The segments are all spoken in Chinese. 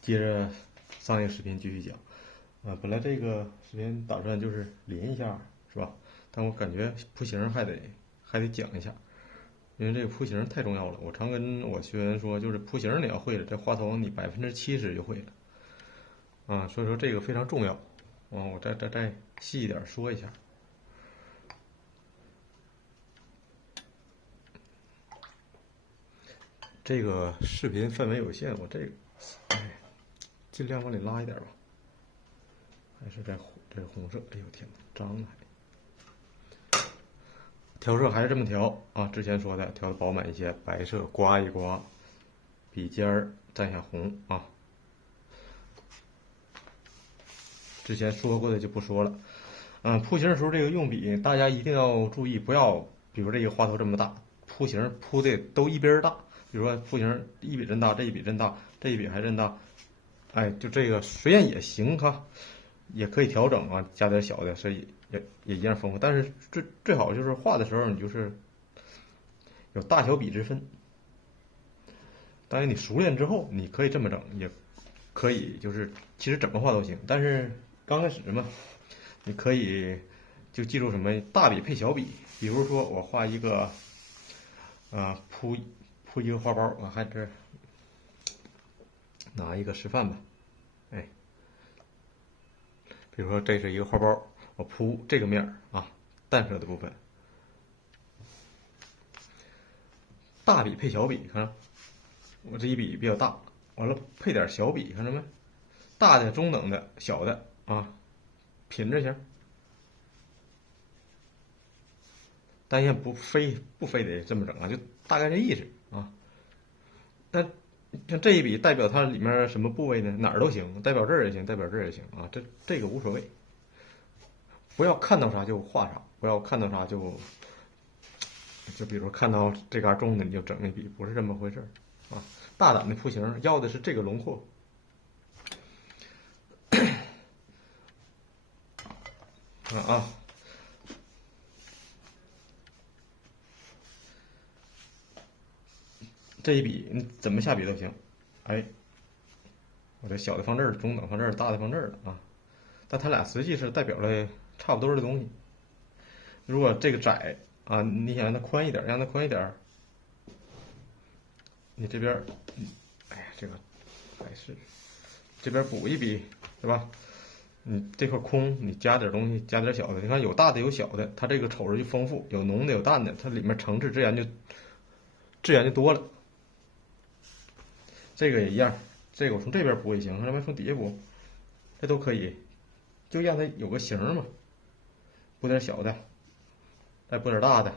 接着上一个视频继续讲。本来这个视频打算就是连一下，是吧？但我感觉铺型还得讲一下，因为这个铺型太重要了。我常跟我学员说，就是铺型你要会了，这话筒你70%就会了所以说这个非常重要我再细一点说一下。这个视频范围有限，我这个尽量往里拉一点吧。还是这红色，哎呦天哪，脏了还。调色还是这么调之前说的调的饱满一些，白色刮一刮，笔尖儿蘸下红之前说过的就不说了。铺型的时候这个用笔大家一定要注意，不要比如这个花头这么大，铺型铺的都一边大。比如说铺型一笔真大，这一笔真大，这一笔还真大，就这个虽然也行也可以调整加点小的，所以也一样丰富。但是最好就是画的时候你就是有大小笔之分。当然你熟练之后你可以这么整，也可以就是其实怎么画都行。但是刚开始嘛，你可以就记住什么大笔配小笔。比如说我画一个铺一个花包，我还这拿一个示范吧。比如说这是一个花包，我铺这个面淡色的部分，大笔配小笔，看我这一笔比较大，完了配点小笔，看着没？大的、中等的、小的品着行。但也不非得这么整就大概这意思但像这一笔代表它里面什么部位呢？哪儿都行，代表这儿也行，代表这儿也行这个无所谓。不要看到啥就画啥，不要看到啥就比如说看到这杆中的你就整一笔，不是这么回事大胆的铺型，要的是这个轮廓这一笔你怎么下笔都行。我这小的放这儿，中等放这儿，大的放这儿了但它俩实际是代表了差不多的东西。如果这个窄你想让它宽一点，你这边这个还是这边补一笔，对吧？你这块空，你加点东西，加点小的。你看有大的有小的，它这个瞅着就丰富，有浓的有淡的，它里面层次自然就多了。这个也一样，这个我从这边补也行，让它从底下补，这都可以，就让它有个形嘛。补点小的，再补点大的，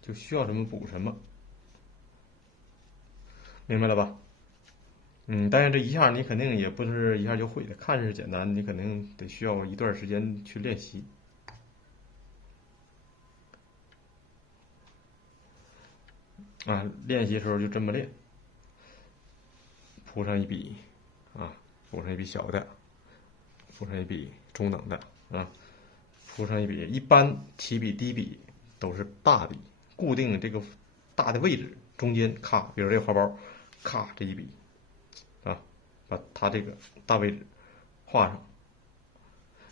就需要什么补什么，明白了吧？但是这一下你肯定也不是一下就会的，看似简单，你肯定得需要一段时间去练习。练习的时候就这么练，铺上一笔铺上一笔小的，铺上一笔中等的铺上一笔。一般起笔第一笔都是大笔，固定这个大的位置，中间咔，比如这个花包，咔这一笔把它这个大位置画上，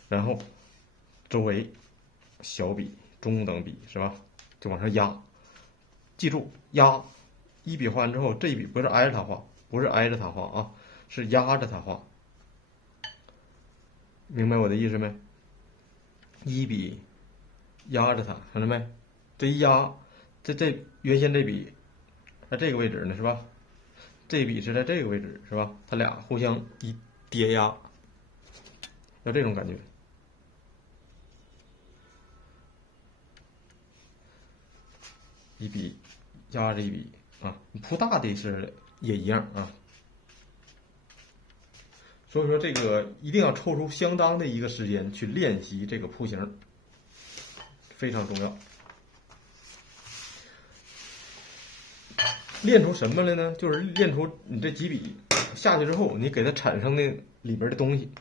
然后周围小笔、中等笔是吧？就往上压。记住压，一笔画完之后，这一笔不是挨着它画，是压着它画。明白我的意思没？一笔压着它，看到没？这一压，这原先这笔在这个位置呢，是吧？这笔是在这个位置，是吧？它俩互相一叠压，要这种感觉。一笔压着一笔你铺大的是也一样所以说这个一定要抽出相当的一个时间去练习这个铺型，非常重要。练出什么来呢？就是练出你这几笔下去之后，你给它产生的里边的东西，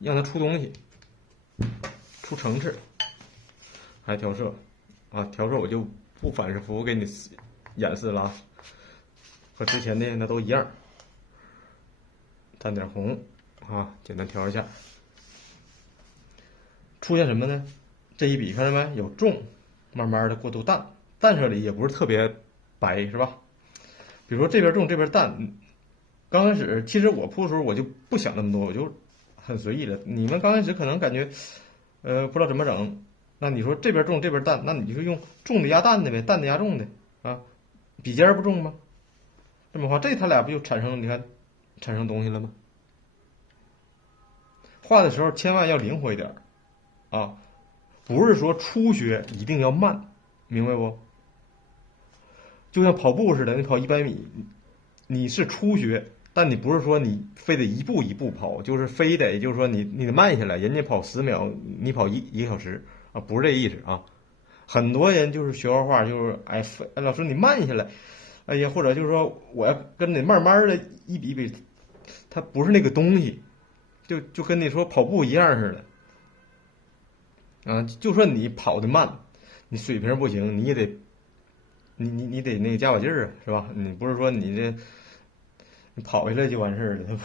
让它出东西，出层次。还调色调色我就不反复给你演示了啊，和之前的那都一样，蘸点红啊，简单调一下。出现什么呢？这一笔看见没？有重，慢慢的过渡淡，淡色里也不是特别白，是吧？比如说这边重这边淡，刚开始其实我铺的时候我就不想那么多，我就很随意了。你们刚开始可能感觉，不知道怎么整，那你说这边重这边淡，那你就用重的压淡的呗，淡的压重的啊，笔尖不重吗？这么画，他俩不就产生你看产生东西了吗？画的时候千万要灵活一点啊，不是说初学一定要慢，明白不？就像跑步似的，你跑100米，你是初学，但你不是说你非得一步一步跑，就是非得就是说你得慢下来，人家跑10秒，你跑一个小时啊，不是这意思啊。很多人就是学画画，就是哎，老师你慢下来，哎呀，或者就是说我要跟你慢慢的一比比，它不是那个东西，就跟你说跑步一样似的啊。就算你跑得慢，你水平不行，你也得你得那个加把劲儿啊，是吧？你不是说你跑下来就完事儿了，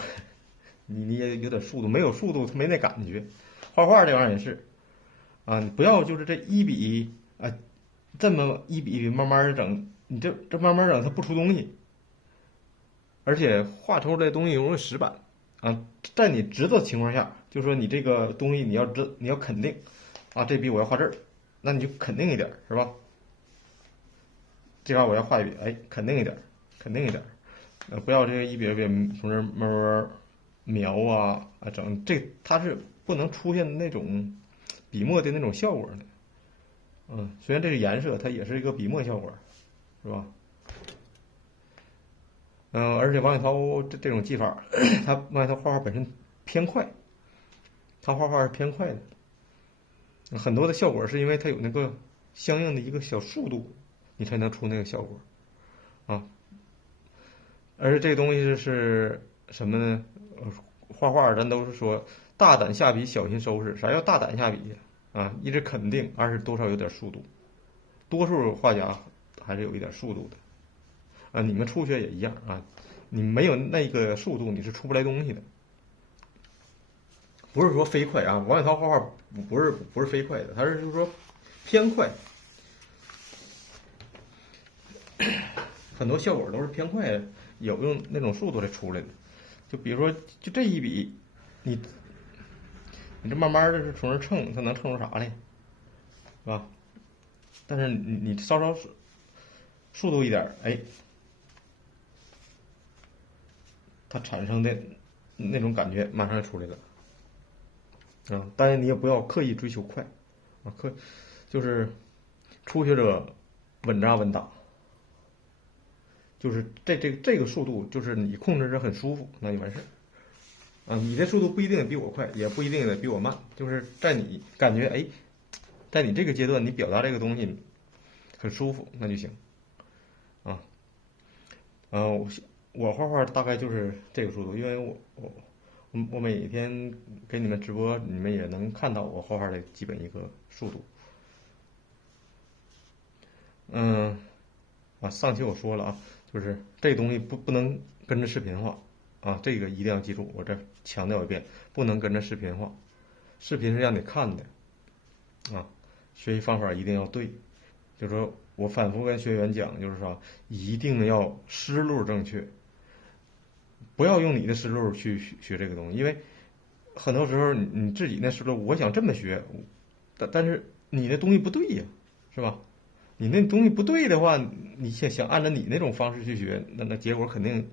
你也有点速度，没有速度他没那感觉。画画这玩意儿也是啊，你不要就是这一笔啊，这么一笔一笔慢慢的整，你这慢慢整它不出东西，而且画出来的东西容易死板啊。在你知道的情况下，就说你这个东西你要肯定啊，这笔我要画这儿，那你就肯定一点是吧？这块我要画一笔，哎，肯定一点，肯定一点，不要这个一笔一笔从这慢慢描整，它是不能出现那种笔墨的那种效果的。虽然这个颜色它也是一个笔墨效果，是吧？而且王雪涛这种技法，王雪涛画画本身偏快，他画画是偏快的，很多的效果是因为它有那个相应的一个小速度，你才能出那个效果啊。而且这个东西是什么呢？画画咱都是说大胆下笔，小心收拾。啥叫大胆下笔啊？一是肯定，二是多少有点速度。多数画家还是有一点速度的啊。你们初学也一样啊，你没有那个速度，你是出不来东西的。不是说飞快啊，王雪涛画画不是飞快的，他是就是说偏快，很多效果都是偏快的，有用那种速度来出来的。就比如说，就这一笔，你这慢慢的是从这蹭，它能蹭出啥来，是吧？但是你稍速度一点，哎，它产生的那种感觉马上就出来了啊！当然你也不要刻意追求快啊，就是初学者稳扎稳打，就是这个速度，就是你控制着很舒服，那就完事儿啊。你的速度不一定得比我快，也不一定得比我慢，就是在你感觉哎，在你这个阶段，你表达这个东西很舒服，那就行啊。我画画大概就是这个速度，因为我每天给你们直播，你们也能看到我画画的基本一个速度。上期我说了啊，就是这东西不能跟着视频画啊，这个一定要记住，我这强调一遍，不能跟着视频画，视频是让你看的啊，学习方法一定要对，就是说我反复跟学员讲，就是说一定要思路正确，不要用你的思路去学这个东西，因为很多时候你自己那思路，我想这么学，但是你的东西不对呀，是吧？你那东西不对的话，你想按照你那种方式去学，那结果肯定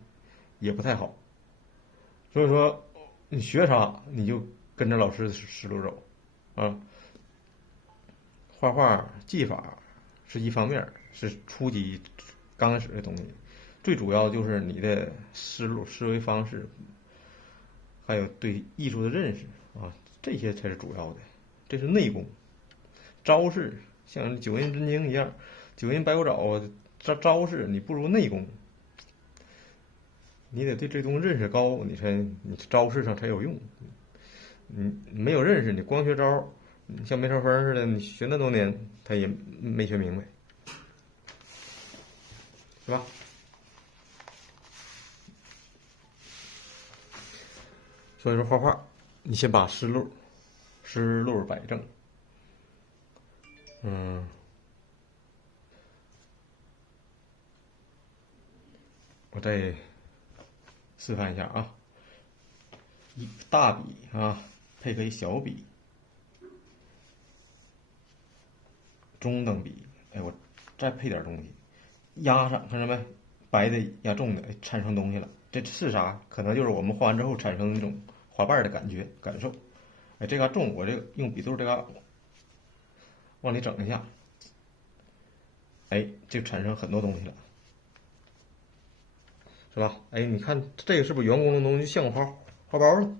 也不太好。所以说，你学啥你就跟着老师的思路走，啊，画画技法是一方面，是初级刚开始的东西，最主要就是你的思路、思维方式，还有对艺术的认识啊，这些才是主要的，这是内功，招式像九阴真经一样，九阴白骨爪招式你不如内功，你得对这东西认识高，你招式上才有用。你没有认识，你光学招，像梅超风似的，你学那么多年，他也没学明白。是吧？所以说画画，你先把思路摆正。我再示范一下啊，一大笔啊，配合一小笔，中等笔，哎，我再配点东西，压上，看着没？白的压重的，哎，产生东西了。这是啥？可能就是我们画完之后产生那种花瓣的感受。哎，这嘎重，我这个用笔肚这嘎往里整一下，哎，就产生很多东西了，是吧？哎，你看这个是不是员工的东西像花包了？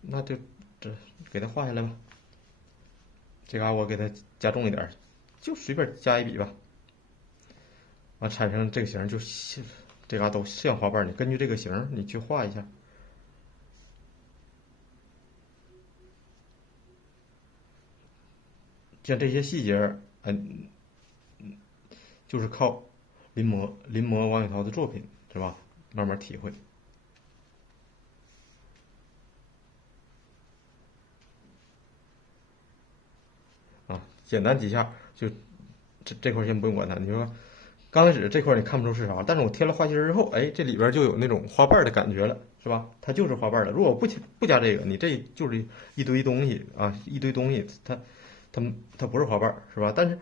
那就这给它画下来吧。这嘎我给它加重一点，就随便加一笔吧。完产生这个形就这嘎都像花瓣，你根据这个形你去画一下。像这些细节，就是靠临摹王雪涛的作品，是吧？慢慢体会。啊，简单几下就这块先不用管它。你说刚开始这块你看不出是啥，但是我贴了画芯之后，哎，这里边就有那种花瓣的感觉了，是吧？它就是花瓣了。如果不加这个，你这就是一堆东西啊，一堆东西，它不是花瓣，是吧？但是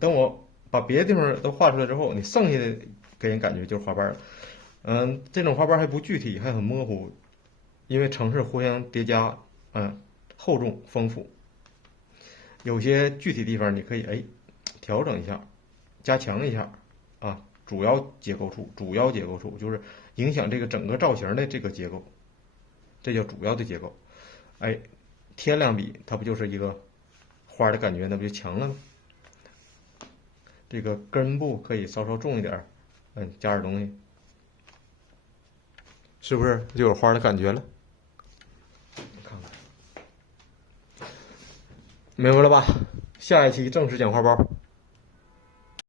等我把别的地方都画出来之后，你剩下的给人感觉就是花瓣了。这种花瓣还不具体，还很模糊，因为层次互相叠加，厚重丰富。有些具体地方你可以调整一下，加强一下啊。主要结构处就是影响这个整个造型的这个结构，这叫主要的结构。哎，添两笔，它不就是一个花的感觉，那不就强了吗？这个根部可以稍重一点，加点东西，是不是就有花的感觉了？看看，明白了吧？下一期正式讲花包。